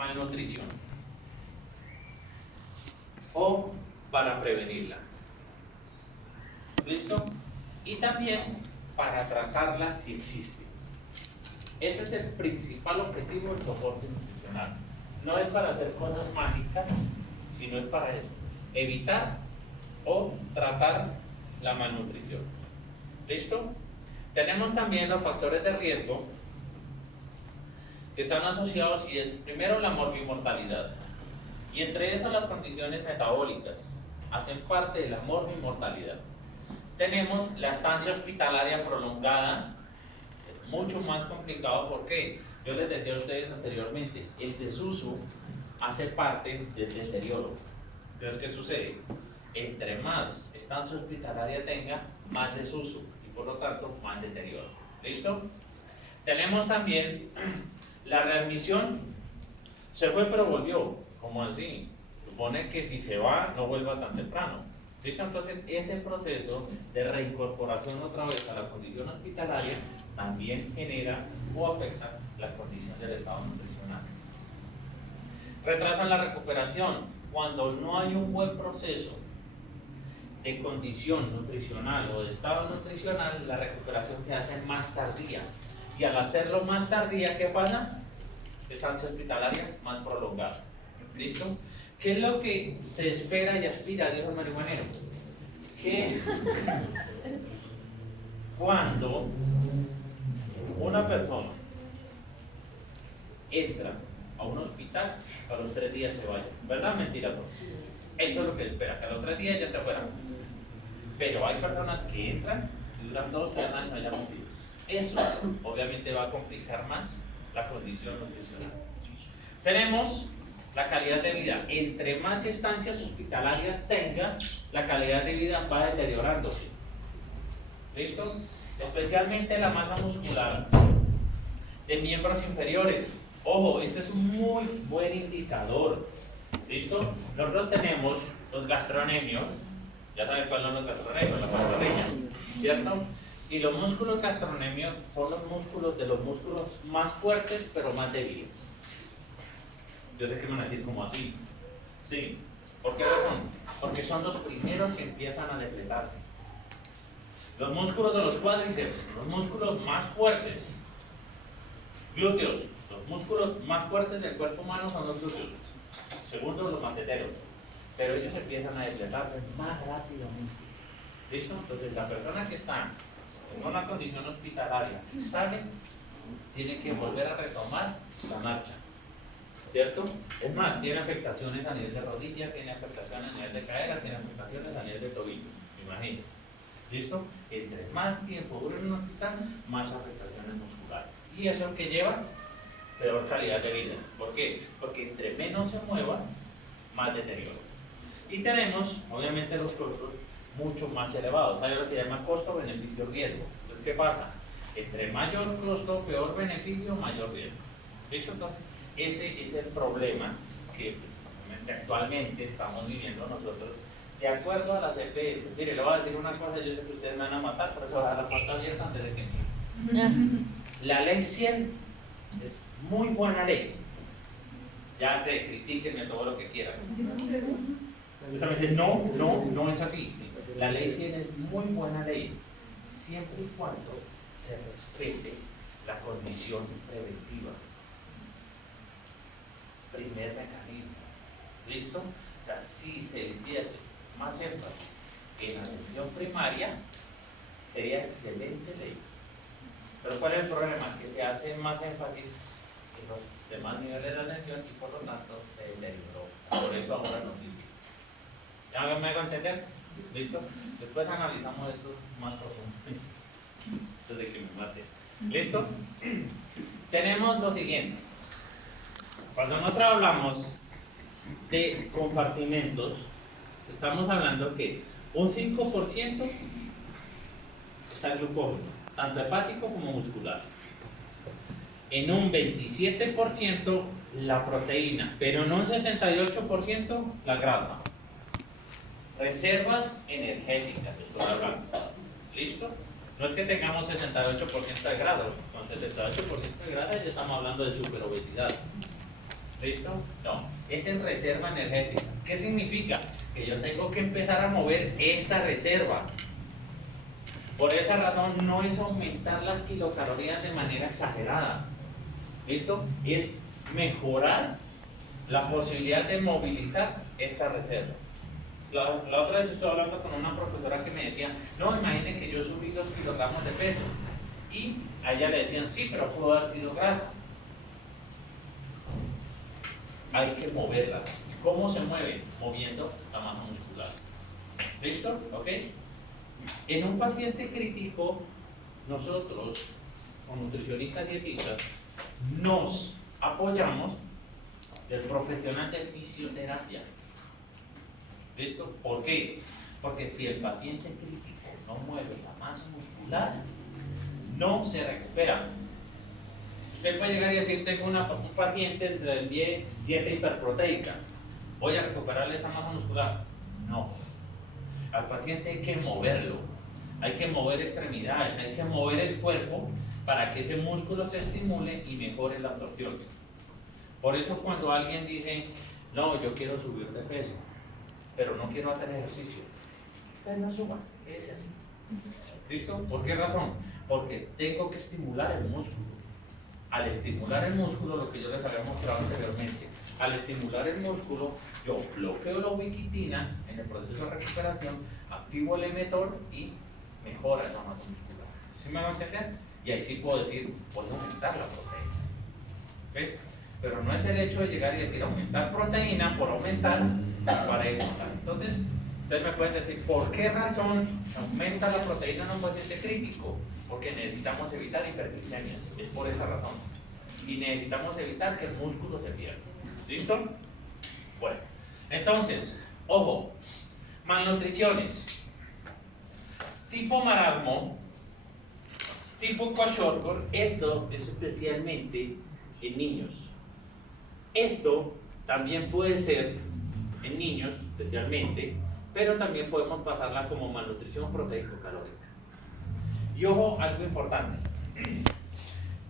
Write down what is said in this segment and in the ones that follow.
malnutrición o para prevenirla. ¿Listo? Y también para tratarla si existe. Ese es el principal objetivo del soporte nutricional. No es para hacer cosas mágicas, sino es para eso, evitar o tratar la malnutrición. ¿Listo? Tenemos también los factores de riesgo que están asociados, y es primero la morbimortalidad, y entre esas las condiciones metabólicas hacen parte de la morbimortalidad. Tenemos la estancia hospitalaria prolongada, es mucho más complicado porque yo les decía a ustedes anteriormente, el desuso hace parte del deterioro. Entonces, ¿qué sucede? Entre más estancia hospitalaria tenga, más desuso y por lo tanto más deterioro. ¿Listo? Tenemos también la readmisión. Se fue pero volvió. ¿Cómo así? Supone que si se va no vuelva tan temprano. ¿Listo? Entonces ese proceso de reincorporación otra vez a la condición hospitalaria también genera o afecta la condición del estado nutricional. Retrasan la recuperación. Cuando no hay un buen proceso de condición nutricional o de estado nutricional, la recuperación se hace más tardía. Y al hacerlo más tardía, ¿qué pasa? Estancia hospitalaria más prolongada. ¿Listo? ¿Qué es lo que se espera y aspira, dijo el marihuanero? Que cuando una persona entra a un hospital, a los 3 días se vaya. ¿Verdad? Mentira. Eso es lo que espera, que a los 3 días ya esté fuera. Pero hay personas que entran y duran 2 o 3 años allá metidos. Eso obviamente va a complicar más la condición nutricional. Tenemos la calidad de vida. Entre más estancias hospitalarias tenga, la calidad de vida va deteriorándose. ¿Listo? Especialmente la masa muscular de miembros inferiores. Ojo, este es un muy buen indicador. ¿Listo? Nosotros tenemos los gastronemios. Ya saben cuáles son los gastronemios, la pantorrilla, ¿cierto? Y los músculos gastronemios son los músculos de los músculos más fuertes pero más débiles. Yo sé que me van a decir como así. Sí. ¿Por qué razón? Porque son los primeros que empiezan a depletarse. Los músculos de los cuádriceps, los músculos más fuertes. Glúteos, los músculos más fuertes del cuerpo humano son los glúteos. Segundo, los maceteros. Pero ellos empiezan a depletarse más rápidamente. ¿Listo? Entonces, la persona que está en una condición hospitalaria y sale, tiene que volver a retomar la marcha. ¿Cierto? Es más, tiene afectaciones a nivel de rodilla, tiene afectaciones a nivel de cadera, tiene afectaciones a nivel de tobillo. Imagínense. ¿Listo? Entre más tiempo dure en un hospital, más afectaciones musculares. ¿Y eso que lleva? Peor calidad de vida. ¿Por qué? Porque entre menos se mueva, más deterioro. Y tenemos, obviamente, los costos mucho más elevados. Hay lo que llama costo, beneficio, riesgo. Entonces, ¿qué pasa? Entre mayor costo, peor beneficio, mayor riesgo. ¿Listo? Entonces, ese es el problema que actualmente estamos viviendo nosotros, de acuerdo a las EPS. Mire, le voy a decir una cosa, yo sé que ustedes me van a matar, por eso voy a dar la puerta abierta antes de que me... La ley 100 es muy buena ley. Ya se critíquenme todo lo que quieran. Yo también dice, no es así. La ley 100 es muy buena ley, siempre y cuando se respete la condición preventiva. Primer mecanismo. ¿Listo? O sea, si se invierte más énfasis en la atención primaria, sería excelente ley. Pero ¿cuál es el problema? Que se hace más énfasis en los demás niveles de atención y por lo tanto se deterioró. Por eso ahora no sirve. ¿Ya me hago entender? ¿Listo? Después analizamos esto más profundo. Antes de que me mate. ¿Listo? Tenemos lo siguiente. Cuando nosotros hablamos de compartimentos, estamos hablando que un 5% está el glucógeno, tanto hepático como muscular. En un 27% la proteína, pero en un 68% la grasa. Reservas energéticas, estoy hablando. ¿Listo? No es que tengamos 68% de grasa, con 68% de grasa ya estamos hablando de superobesidad. ¿Listo? No, es en reserva energética. ¿Qué significa? Que yo tengo que empezar a mover esta reserva. Por esa razón no es aumentar las kilocalorías de manera exagerada. ¿Listo? Es mejorar la posibilidad de movilizar esta reserva. La otra vez estuve hablando con una profesora que me decía, no, imagine que yo subí 2 kilogramos de peso. Y a ella le decían, sí, pero pudo haber sido grasa. Hay que moverlas. ¿Cómo se mueve? Moviendo la masa muscular. ¿Listo? ¿Ok? En un paciente crítico, nosotros, como nutricionistas dietistas, nos apoyamos del profesional de fisioterapia. ¿Listo? ¿Por qué? Porque si el paciente crítico no mueve la masa muscular, no se recupera. Usted puede llegar y decir, tengo un paciente entre el dieta hiperproteica, ¿voy a recuperarle esa masa muscular? No. Al paciente hay que moverlo, hay que mover extremidades, hay que mover el cuerpo para que ese músculo se estimule y mejore la absorción. Por eso cuando alguien dice, no, yo quiero subir de peso, pero no quiero hacer ejercicio, usted no suba, quédese así. ¿Listo? ¿Por qué razón? Porque tengo que estimular el músculo. Al estimular el músculo, lo que yo les había mostrado anteriormente, al estimular el músculo, yo bloqueo la ubiquitina en el proceso de recuperación, activo el emetor y mejora esa masa muscular. ¿Sí me van a entender? Y ahí sí puedo decir, puedo aumentar la proteína. ¿Okay? Pero no es el hecho de llegar y decir aumentar proteína por aumentar para engordar. Entonces, ustedes me pueden decir, ¿por qué razón aumenta la proteína en un paciente crítico? Porque necesitamos evitar hiperglicemia, es por esa razón. Y necesitamos evitar que el músculo se pierda. ¿Listo? Bueno, entonces, ojo, malnutriciones. Tipo marasmo, tipo kwashiorkor, esto es especialmente en niños. Esto también puede ser en niños, especialmente, pero también podemos pasarla como malnutrición proteico-calórica. Y ojo, algo importante.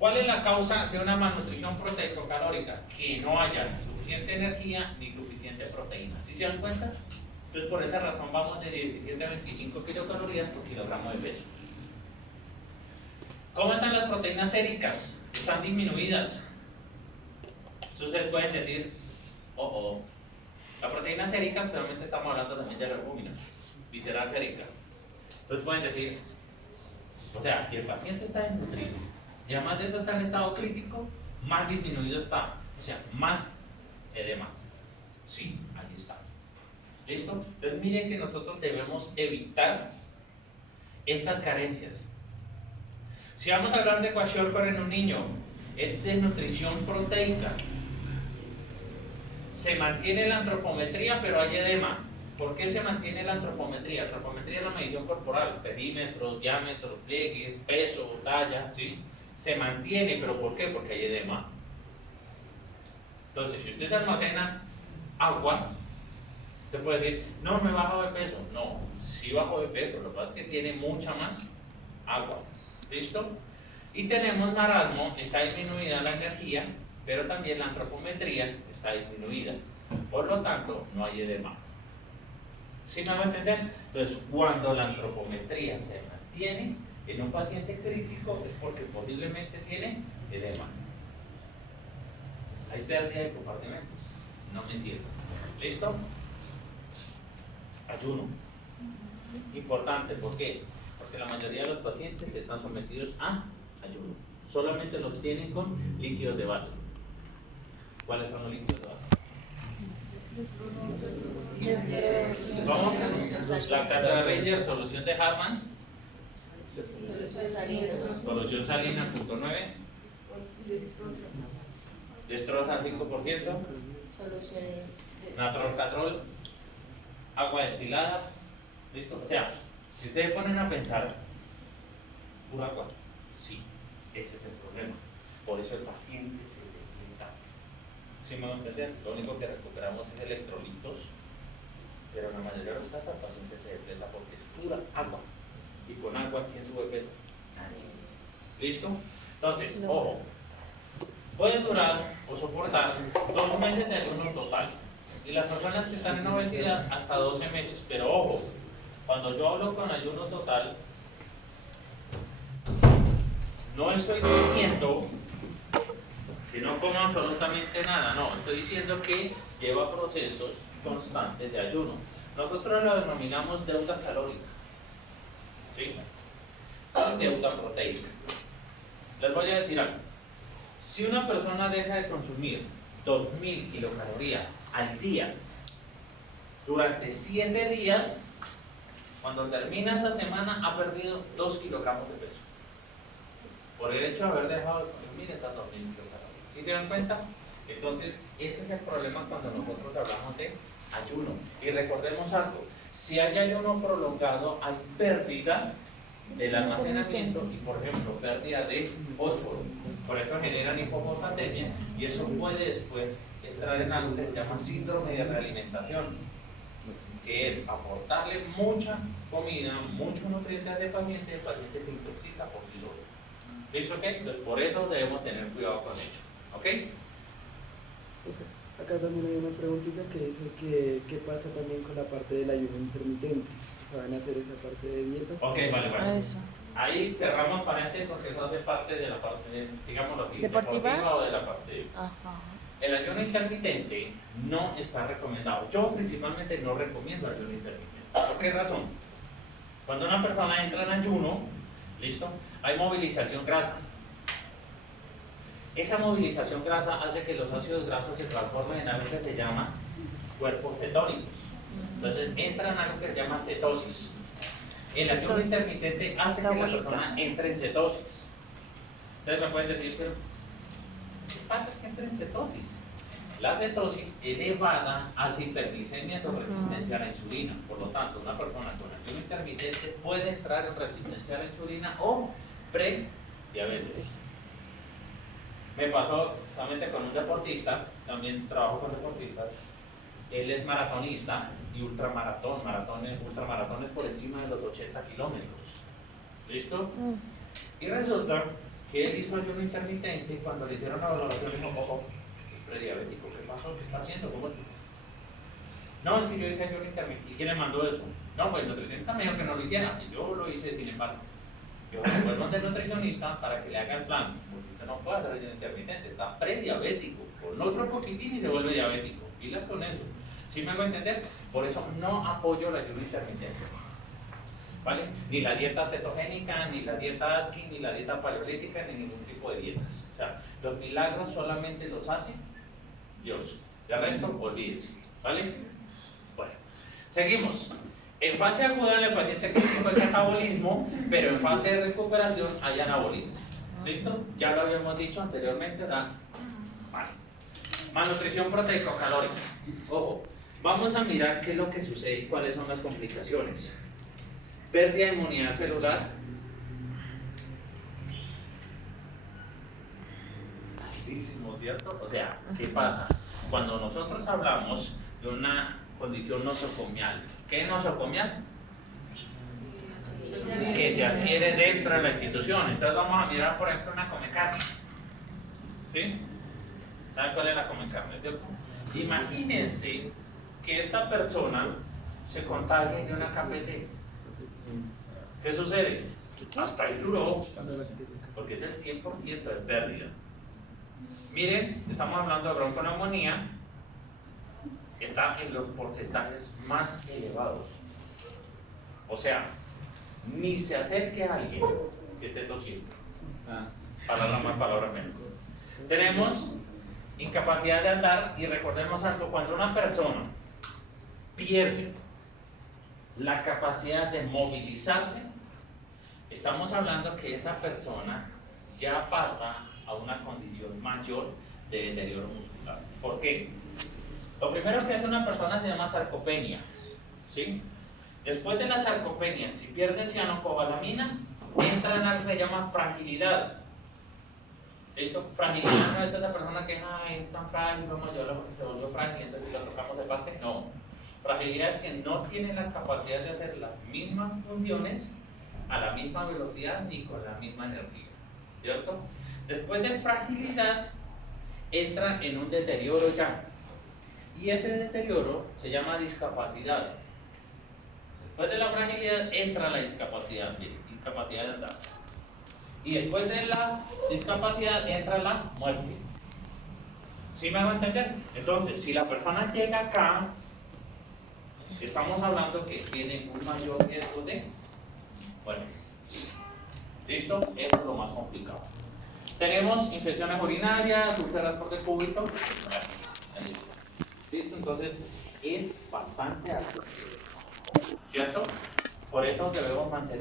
¿Cuál es la causa de una malnutrición proteico-calórica? Que no haya suficiente energía ni suficiente proteína. ¿Sí se dan cuenta? Entonces, por esa razón vamos de 17 a 25 kilocalorías por kilogramo de peso. ¿Cómo están las proteínas séricas? Están disminuidas. Entonces, ustedes pueden decir, la proteína sérica, actualmente estamos hablando también de la albúmina, visceral sérica. Entonces pueden decir, o sea, si el paciente está desnutrido y además de eso está en estado crítico, más disminuido está, o sea, más edema. Sí, ahí está. ¿Listo? Entonces miren que nosotros debemos evitar estas carencias. Si vamos a hablar de kwashiorkor en un niño, es desnutrición proteica. Se mantiene la antropometría, pero hay edema. ¿Por qué se mantiene la antropometría? Antropometría es la medición corporal, perímetros, diámetros, pliegues, peso, talla, ¿sí? Se mantiene, pero ¿por qué? Porque hay edema. Entonces, si usted almacena agua, usted puede decir, no, me bajo de peso. No, sí bajo de peso, lo que pasa es que tiene mucha más agua. ¿Listo? Y tenemos marasmo, está disminuida la energía, pero también la antropometría está disminuida. Por lo tanto, no hay edema. ¿Sí me va a entender? Entonces, cuando la antropometría se mantiene en un paciente crítico es porque posiblemente tiene edema. Hay pérdida de compartimentos. No me sirve. ¿Listo? Ayuno. Importante, ¿por qué? Porque la mayoría de los pacientes están sometidos a ayuno. Solamente los tienen con líquidos de vaso. ¿Cuáles son los líquidos de vaso? Vamos, la cátedra Ranger, solución de Hartmann, solución salina, punto 9, destroza 5%, natrolcatrol, agua destilada, ¿listo? O sea, si ustedes ponen a pensar, pura agua, sí, ese es el problema, por eso el paciente se debilita. ¿Sí me van a entender? Lo único que recuperamos es electrolitos, pero en la mayoría de los casos el paciente se debilita porque es pura agua. Y con agua, ¿quién sube peso? Nadie. ¿Listo? Entonces, ojo. puede durar o soportar 2 meses de ayuno total. Y las personas que están en obesidad hasta 12 meses. Pero ojo, cuando yo hablo con ayuno total, no estoy diciendo que no coma absolutamente nada, no, estoy diciendo que lleva procesos constantes de ayuno. Nosotros lo denominamos deuda calórica, ¿sí? Y deuda proteica. Les voy a decir algo. Si una persona deja de consumir 2000 kilocalorías al día durante 7 días, cuando termina esa semana ha perdido 2 kilogramos de peso por el hecho de haber dejado de consumir esas 2000 kilocalorías. ¿Sí se dan cuenta? Entonces, ese es el problema cuando nosotros hablamos de ayuno. Y recordemos algo, si hay ayuno prolongado, hay pérdida del almacenamiento y, por ejemplo, pérdida de fósforo. Por eso generan hipofosfatemia y eso puede después entrar en algo que se llama síndrome de realimentación, que es aportarle mucha comida, muchos nutrientes al paciente, el paciente se intoxica por sí solo. ¿Listo? ¿Ok? Entonces, por eso debemos tener cuidado con ello. ¿Ok? Acá también hay una preguntita que dice que qué pasa también con la parte del ayuno intermitente. ¿Saben hacer esa parte de dietas? Ok, vale. Ahí cerramos paréntesis porque eso hace parte de la parte, digámoslo así, deportiva o de la parte. Ajá. El ayuno intermitente no está recomendado. Yo principalmente no recomiendo ayuno intermitente. ¿Por qué razón? Cuando una persona entra en ayuno, ¿listo? Hay movilización grasa. Esa movilización grasa hace que los ácidos grasos se transformen en algo que se llama cuerpos cetónicos. Entonces entra en algo que se llama cetosis. El ayuno intermitente hace que la persona entre en cetosis. Ustedes me pueden decir, pero ¿qué pasa que entre en cetosis? La cetosis elevada hace hiperglicemia o resistencia a la insulina. Por lo tanto, una persona con ayuno intermitente puede entrar en resistencia a la insulina o prediabetes. Me pasó solamente con un deportista, también trabajo con deportistas. Él es maratonista y ultramaratones por encima de los 80 kilómetros. ¿Listo? Y resulta que él hizo ayuno intermitente y cuando le hicieron la valoración dijo, ojo, prediabético, ¿qué pasó? ¿Qué está haciendo? ¿Cómo? No, es que yo hice ayuno intermitente. ¿Y quién le mandó eso? No, pues el nutricionista me dijo que no lo hiciera y yo lo hice sin embargo. Yo vuelvo al nutricionista para que le haga el plan, porque usted no puede hacer ayuno intermitente, está prediabético, con otro poquitín y se vuelve diabético. Pilas con eso. ¿Sí me hago entender? Por eso no apoyo el ayuno intermitente. ¿Vale? Ni la dieta cetogénica, ni la dieta Atkins, ni la dieta paleolítica, ni ningún tipo de dietas. O sea, los milagros solamente los hace Dios. De resto, olvídense. ¿Vale? Bueno, seguimos. En fase aguda en el paciente crítico hay catabolismo, pero en fase de recuperación hay anabolismo. ¿Listo? Ya lo habíamos dicho anteriormente, ¿verdad? Vale. Malnutrición proteico-calórica. Ojo, vamos a mirar qué es lo que sucede y cuáles son las complicaciones. Pérdida de inmunidad celular. Altísimo, ¿cierto? O sea, ¿qué pasa? Cuando nosotros hablamos de una condición nosocomial, ¿qué es nosocomial? Que se adquiere dentro de la institución. Entonces vamos a mirar, por ejemplo, una comecarne. ¿Sí? ¿Saben cuál es la comecarne, cierto? Imagínense que esta persona se contagie de una KPC. ¿Qué sucede? Hasta ahí duró, porque es el 100% de pérdida. Miren, estamos hablando de bronconeumonía, que está en los porcentajes más elevados. O sea, ni se acerque a alguien que esté tosiendo. Palabras más, palabras menos. Tenemos incapacidad de andar y recordemos algo, cuando una persona pierde la capacidad de movilizarse, estamos hablando que esa persona ya pasa a una condición mayor de deterioro muscular. ¿Por qué? Lo primero que hace una persona se llama sarcopenia, ¿sí? Después de la sarcopenia, si pierde cianocobalamina, entra en algo que se llama fragilidad. ¿Listo? Fragilidad no es esa persona que es tan frágil, como yo se volvió frágil, entonces si lo tocamos de parte, no. Fragilidad es que no tiene la capacidad de hacer las mismas funciones a la misma velocidad ni con la misma energía, ¿cierto? Después de fragilidad entra en un deterioro ya. Y ese deterioro se llama discapacidad. Después de la fragilidad entra la discapacidad, mire, incapacidad de andar. Y después de la discapacidad entra la muerte. ¿Sí me hago entender? Entonces, si la persona llega acá, estamos hablando que tiene un mayor riesgo de muerte. ¿Listo? Eso es lo más complicado. Tenemos infecciones urinarias, úlceras por decúbito. Ahí está. ¿Listo? Entonces, es bastante alto. ¿Cierto? Por eso debemos mantener